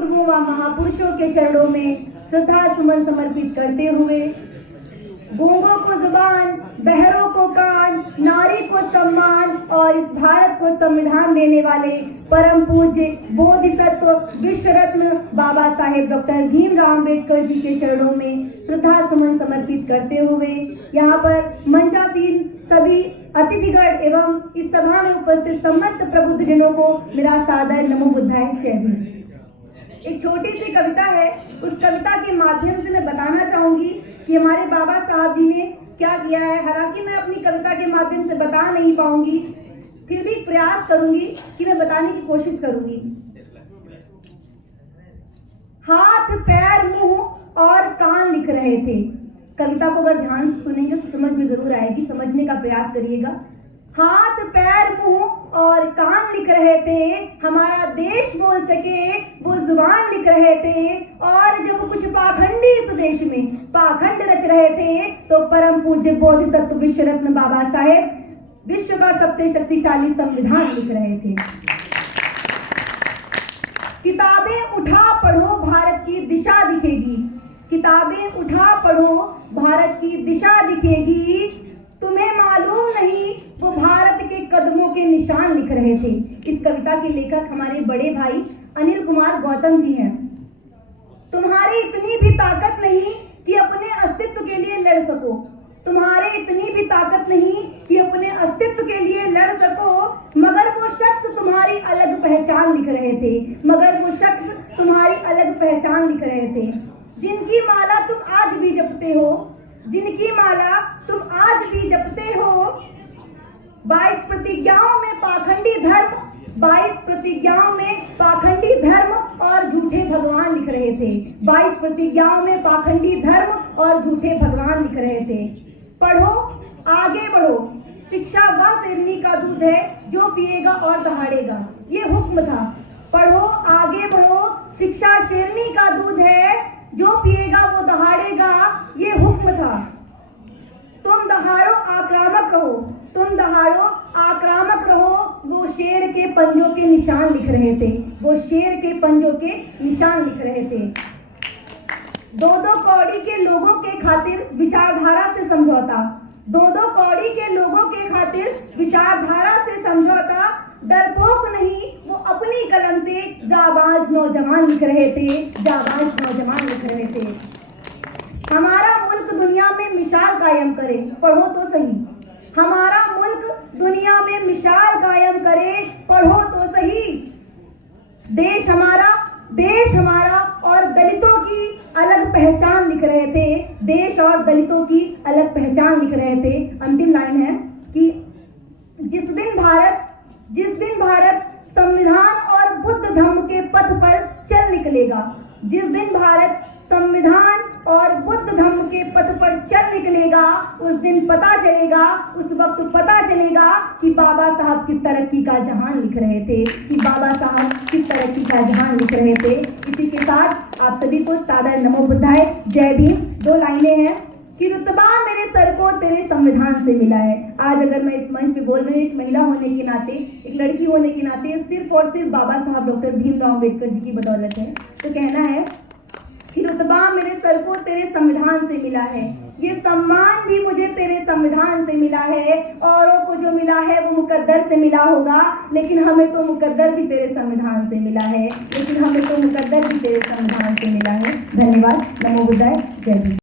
गुरुओं व महापुरुषों के चरणों में श्रद्धा सुमन समर्पित करते हुए गूंगों को जुबान, बहरों को कान, नारी को सम्मान और इस भारत को संविधान देने वाले परम पूज्य बोधिसत्व विश्व रत्न बाबा साहेब डॉक्टर भीमराव अम्बेडकर जी के चरणों में श्रद्धा सुमन समर्पित करते हुए यहाँ पर मंचासीन सभी अतिथिगण एवं इस सभा में उपस्थित समस्त प्रबुद्धजनों को मेरा सादर नमो बुद्धाय जय भीम। एक छोटी सी कविता है, उस कविता के माध्यम से मैं बताना चाहूंगी कि हमारे बाबा साहब जी ने क्या किया है। हालांकि मैं अपनी कविता के माध्यम से बता नहीं पाऊंगी, फिर भी प्रयास करूंगी कि मैं बताने की कोशिश करूंगी। हाथ, पैर, मुंह और कान लिख रहे थे। कविता को अगर ध्यान से सुनेंगे तो समझ में जरूर आएगी, समझने का प्रयास करिएगा। हाथ, पैर, मुंह और कान लिख रहे थे, हमारा देश बोल सके वो जुबान लिख रहे थे। और जब कुछ पाखंडी इस देश में पाखंड रच रहे थे तो परम पूज्य बोधिसत्व विश्व रत्न बाबा साहेब विश्व का सबसे शक्तिशाली संविधान लिख रहे थे। किताबें उठा पढ़ो भारत की दिशा दिखेगी, किताबें उठा पढ़ो भारत की दिशा दिखेगी। तुम्हें मालूम नहीं वो भारत के कदमों के निशान लिख रहे थे। इस कविता के लेखक हमारे बड़े भाई अनिल कुमार गौतम जी हैं। तुम्हारी इतनी भी ताकत नहीं कि अपने अस्तित्व के लिए लड़ सको, तुम्हारे इतनी भी ताकत नहीं कि अपने अस्तित्व के लिए लड़ सको। मगर वो शख्स तुम्हारी अलग पहचान लिख रहे थे, मगर वो शख्स तुम्हारी अलग पहचान लिख रहे थे। जिनकी माला तुम आज भी जपते हो, जिनकी माला तुम आज भी जपते हो। 22 प्रतिज्ञाओं में पाखंडी धर्म, 22 प्रतिज्ञाओं में पाखंडी धर्म और झूठे भगवान लिख रहे थे। 22 प्रतिज्ञाओं में पाखंडी धर्म और झूठे भगवान लिख रहे थे। पढ़ो, आगे बढ़ो, शिक्षा वह शेरनी का दूध है जो पिएगा और दहाड़ेगा, ये हुक्म था। पढ़ो, आगे बढ़ो, शिक्षा शेरनी का दूध है जो पिएगा वो दहाड़ेगा, ये हुक्म था। तुम दहाड़ो, आक्रामक रहो, तुम दहाड़ो, आक्रामक रहो। वो शेर के पंजों के निशान लिख रहे थे, वो शेर के पंजों के निशान लिख रहे थे। दो दो कौड़ी के लोगों के खातिर विचारधारा से समझौता, दो दो कौड़ी के लोगों के खातिर विचारधारा से समझौता। डरपोक नहीं वो अपनी कलम से जाबाज नौजवान लिख रहे थे, जाबाज नौजवान लिख रहे थे। हमारा मुल्क दुनिया में मिसाल कायम करे, पढ़ो तो सही। हमारा मुल्क दुनिया में मिसाल कायम करे, पढ़ो तो सही। देश हमारा और दलितों की अलग पहचान लिख रहे थे, देश और दलितों की अलग पहचान लिख रहे थे। अंतिम लाइन है कि जिस दिन भारत संविधान और बुद्ध धम्म के पथ पर चल निकलेगा, जिस दिन भारत संविधान और बुद्ध धम्म के पथ पर चल निकलेगा, उस दिन पता चलेगा, उस वक्त पता चलेगा कि बाबा साहब किस तरक्की का जहान लिख रहे थे, कि बाबा साहब किस तरक्की का जहान लिख रहे थे। इसी के साथ आप सभी को सादर नमो बुद्धाय जय भीम। 2 लाइनें हैं कि रुतबा मेरे सर को तेरे संविधान से मिला है। आज अगर मैं इस मंच पे बोल रही हूँ, एक महिला होने के नाते, एक लड़की होने के नाते, सिर्फ और सिर्फ बाबा साहब डॉक्टर भीमराव अम्बेडकर जी की बदौलत है। तो कहना है कि रुतबा मेरे सर को तेरे संविधान से मिला है, ये सम्मान भी मुझे तेरे संविधान से मिला है। औरों को जो मिला है वो मुकद्दर से मिला होगा, लेकिन हमें तो मुकद्दर भी तेरे संविधान से मिला है, लेकिन हमें तो मुकद्दर भी तेरे संविधान से मिला है। धन्यवाद। नमो बुद्धाय जय हिंद।